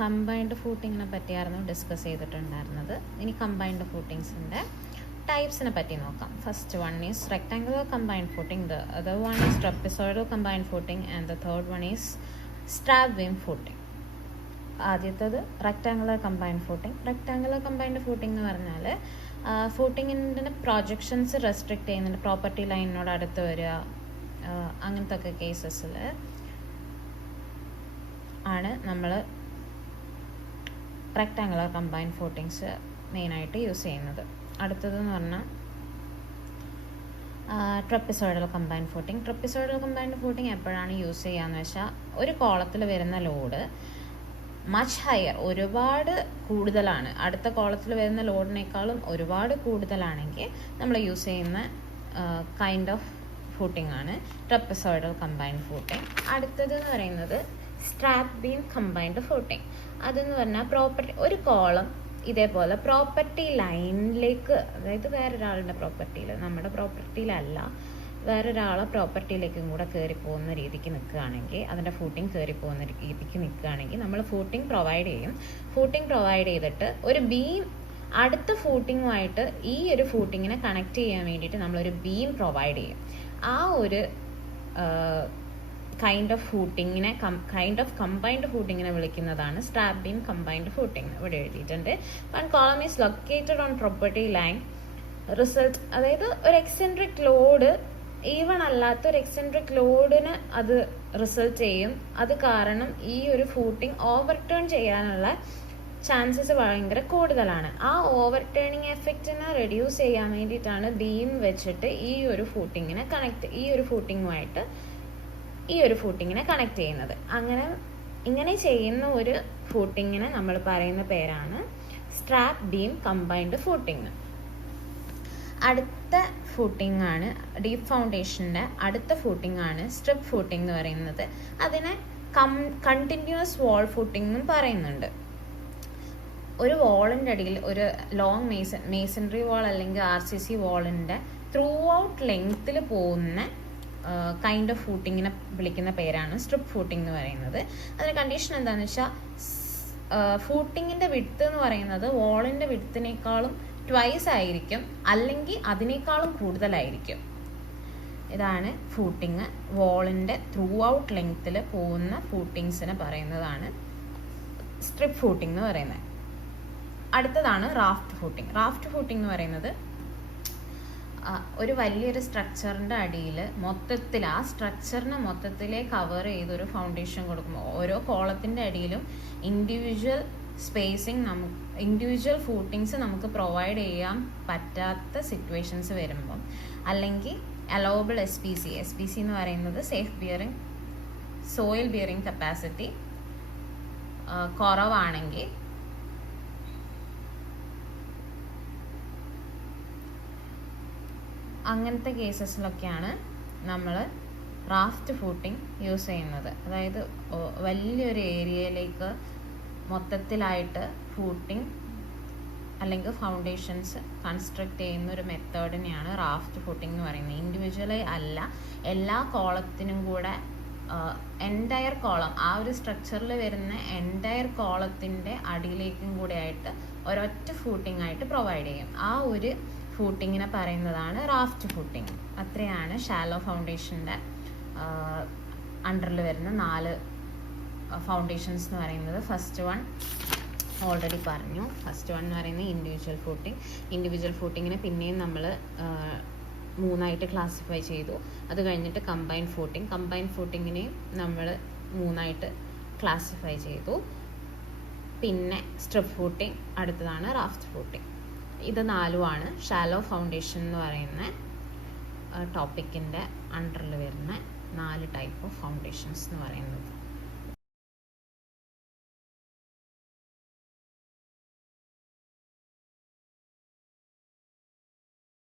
Combined ഫൂട്ടിങ്ങിനെ പറ്റിയായിരുന്നു discuss ചെയ്തിട്ടുണ്ടായിരുന്നത്. ഇനി combined ഫൂട്ടിങ്സിൻ്റെ ടൈപ്സിനെ പറ്റി നോക്കാം. First one is rectangular combined footing, the other one is trapezoidal combined footing and the third one is strap beam footing. ആദ്യത്തത് rectangular combined footing. Rectangular combined footing എന്ന് പറഞ്ഞാൽ ഫൂട്ടിങ്ങിൻ്റെ projections restrict ചെയ്യുന്നുണ്ട്, പ്രോപ്പർട്ടി ലൈനിനോട് അടുത്ത് വരിക, അങ്ങനത്തെ ഒക്കെ കേസസിൽ ആണ് നമ്മൾ റെക്ടാങ്കുലർ കമ്പൈൻഡ് ഫൂട്ടിങ്സ് മെയിനായിട്ട് യൂസ് ചെയ്യുന്നത്. അടുത്തതെന്ന് പറഞ്ഞാൽ trapezoidal combined footing. Trapezoidal combined footing എപ്പോഴാണ് യൂസ് ചെയ്യുകയെന്ന് വെച്ചാൽ, ഒരു കോളത്തിൽ വരുന്ന ലോഡ് മച്ച് ഹയർ, ഒരുപാട് കൂടുതലാണ്, അടുത്ത കോളത്തിൽ വരുന്ന ലോഡിനേക്കാളും ഒരുപാട് കൂടുതലാണെങ്കിൽ നമ്മൾ യൂസ് ചെയ്യുന്ന കൈൻഡ് ഓഫ് ഫൂട്ടിംഗ് ആണ് ട്രപ്പിസോയിഡൽ കമ്പൈൻഡ് ഫൂട്ടിംഗ്. അടുത്തത് എന്ന് പറയുന്നത് സ്ട്രാപ്പ് ബീം കമ്പൈൻഡ് ഫൂട്ടിംഗ്. അതെന്ന് പറഞ്ഞാൽ ഒരു കോളം ഇതേപോലെ പ്രോപ്പർട്ടി ലൈനിലേക്ക്, അതായത് വേറൊരാളുടെ പ്രോപ്പർട്ടിയിൽ, നമ്മുടെ പ്രോപ്പർട്ടിയിലല്ല വേറൊരാളെ പ്രോപ്പർട്ടിയിലേക്കും കൂടെ കയറി പോകുന്ന രീതിക്ക് നിൽക്കുകയാണെങ്കിൽ, അതിൻ്റെ ഫൂട്ടിംഗ് കയറി പോകുന്ന രീതിക്ക് നിൽക്കുകയാണെങ്കിൽ നമ്മൾ ഫൂട്ടിംഗ് പ്രൊവൈഡ് ചെയ്യും. ഫൂട്ടിംഗ് പ്രൊവൈഡ് ചെയ്തിട്ട് ഒരു ബീം അടുത്ത ഫൂട്ടിങ്ങുമായിട്ട് ഈ ഒരു ഫൂട്ടിങ്ങിനെ കണക്ട് ചെയ്യാൻ വേണ്ടിയിട്ട് നമ്മളൊരു ബീം പ്രൊവൈഡ് ചെയ്യും. ആ ഒരു കൈൻഡ് ഓഫ് ഫൂട്ടിങ്ങിനെ കൈൻഡ് ഓഫ് കമ്പൈൻഡ് ഫൂട്ടിങ്ങിനെ വിളിക്കുന്നതാണ് സ്ട്രാപ്പ് ബീം കമ്പൈൻഡ് ഫൂട്ടിംഗ്. ഇവിടെ എഴുതിയിട്ടുണ്ട്. One column is located on property line result, അതായത് ഒരു എക്സെൻട്രിക് ലോഡ്, ഈവൺ അല്ലാത്ത ഒരു എക്സെൻട്രിക് ലോഡിന് അത് റിസൾട്ട് ചെയ്യും. അത് കാരണം ഈ ഒരു ഫൂട്ടിംഗ് ഓവർടേൺ ചെയ്യാനുള്ള ചാൻസസ് ഭയങ്കര കൂടുതലാണ്. ആ ഓവർടേണിങ് എഫക്റ്റിനെ റെഡ്യൂസ് ചെയ്യാൻ വേണ്ടിയിട്ടാണ് ബീം വെച്ചിട്ട് ഈ ഒരു ഫൂട്ടിങ്ങിനെ കണക്ട് ചെയ്യുന്നത്. ഇങ്ങനെ ചെയ്യുന്ന ഒരു ഫൂട്ടിങ്ങിനെ നമ്മൾ പറയുന്ന പേരാണ് സ്ട്രാപ്പ് ബീം കമ്പൈൻഡ് ഫൂട്ടിങ്. അടുത്ത ഫൂട്ടിംഗ് ആണ് ഡീപ്പ് ഫൗണ്ടേഷൻ്റെ അടുത്ത ഫൂട്ടിംഗ് ആണ് സ്ട്രിപ്പ് ഫൂട്ടിംഗ് എന്ന് പറയുന്നത്. അതിനെ കണ്ടിന്യൂസ് വാൾ ഫൂട്ടിംഗ് എന്നും പറയുന്നുണ്ട്. ഒരു വാളിൻ്റെ അടിയിൽ ഒരു ലോങ് മേസണറി വാൾ അല്ലെങ്കിൽ RCC വാളിൻ്റെ ത്രൂ ഔട്ട് ലെങ്ത്തിൽ പോകുന്ന കൈൻഡ് ഓഫ് ഫൂട്ടിങ്ങിനെ വിളിക്കുന്ന പേരാണ് സ്ട്രിപ്പ് ഫൂട്ടിംഗ് എന്ന് പറയുന്നത്. അതിന് കണ്ടീഷൻ എന്താണെന്ന് വെച്ചാൽ, ഫൂട്ടിങ്ങിൻ്റെ വിഡ്ത്ത് എന്ന് പറയുന്നത് വാളിൻ്റെ വിഡ്ത്തിനേക്കാളും ട്വൈസ് ആയിരിക്കും, അല്ലെങ്കിൽ അതിനേക്കാളും കൂടുതലായിരിക്കും. ഇതാണ് ഫൂട്ടിങ്. വാളിൻ്റെ ത്രൂ ഔട്ട് ലെങ്ത്തിൽ പോകുന്ന ഫൂട്ടിങ്സിനെ പറയുന്നതാണ് സ്ട്രിപ്പ് ഫൂട്ടിംഗ് എന്ന് പറയുന്നത്. അടുത്തതാണ് റാഫ്റ്റ് ഫൂട്ടിംഗ്. റാഫ്റ്റ് ഫൂട്ടിംഗ് എന്ന് പറയുന്നത് ഒരു വലിയൊരു സ്ട്രക്ചറിൻ്റെ അടിയിൽ മൊത്തത്തിൽ ആ സ്ട്രക്ചറിനെ മൊത്തത്തിലെ കവർ ചെയ്തൊരു ഫൗണ്ടേഷൻ കൊടുക്കുമ്പോൾ ഓരോ കോളത്തിൻ്റെ അടിയിലും ഇൻഡിവിജ്വൽ ഫൂട്ടിങ്സ് നമുക്ക് പ്രൊവൈഡ് ചെയ്യാൻ പറ്റാത്ത സിറ്റുവേഷൻസ് വരുമ്പം, അല്ലെങ്കിൽ അലൗബിൾ SPC എന്ന് പറയുന്നത് സോയിൽ ബിയറിംഗ് കപ്പാസിറ്റി കുറവാണെങ്കിൽ അങ്ങനത്തെ കേസസിലൊക്കെയാണ് നമ്മൾ റാഫ്റ്റ് ഫൂട്ടിംഗ് യൂസ് ചെയ്യുന്നത്. അതായത് വലിയൊരു ഏരിയയിലേക്ക് മൊത്തത്തിലായിട്ട് ഫൂട്ടിംഗ് അല്ലെങ്കിൽ ഫൗണ്ടേഷൻസ് കൺസ്ട്രക്ട് ചെയ്യുന്ന ഒരു മെത്തേഡിനെയാണ് റാഫ്റ്റ് ഫൂട്ടിംഗ് എന്ന് പറയുന്നത്. ഇൻഡിവിജ്വലി അല്ല, എല്ലാ കോളത്തിനും കൂടെ എൻറ്റയർ കോളം, ആ ഒരു സ്ട്രക്ചറിൽ വരുന്ന എൻറ്റയർ കോളത്തിൻ്റെ അടിയിലേക്കും കൂടെ ആയിട്ട് ഒരൊറ്റ ഫൂട്ടിംഗ് ആയിട്ട് പ്രൊവൈഡ് ചെയ്യും. ആ ഒരു ഫൂട്ടിങ്ങിനെ പറയുന്നതാണ് റാഫ്റ്റ് ഫൂട്ടിംഗ്. അത്രയാണ് ഷാലോ ഫൗണ്ടേഷൻ്റെ അണ്ടറിൽ വരുന്ന 4 ഫൗണ്ടേഷൻസ് എന്ന് പറയുന്നത്. ഫസ്റ്റ് വൺ ഓൾറെഡി പറഞ്ഞു. ഫസ്റ്റ് വൺ എന്ന് പറയുന്നത് ഇൻഡിവിജ്വൽ ഫൂട്ടിങ്ങിനെ പിന്നെയും നമ്മൾ 3ആയിട്ട് ക്ലാസിഫൈ ചെയ്തു. അത് കഴിഞ്ഞിട്ട് കമ്പൈൻഡ് ഫൂട്ടിങ്ങിനെയും നമ്മൾ 3ആയിട്ട് ക്ലാസിഫൈ ചെയ്തു. പിന്നെ സ്ട്രിപ്പ് ഫൂട്ടിംഗ്, അടുത്തതാണ് റാഫ്റ്റ് ഫൂട്ടിംഗ്. ഇത് 4ഉമാണ് ഷാലോ ഫൗണ്ടേഷൻ എന്ന് പറയുന്ന ടോപ്പിക്കിൻ്റെ അണ്ടറിൽ വരുന്ന 4 ടൈപ്പ് ഓഫ് ഫൗണ്ടേഷൻസ് എന്ന് പറയുന്നത്.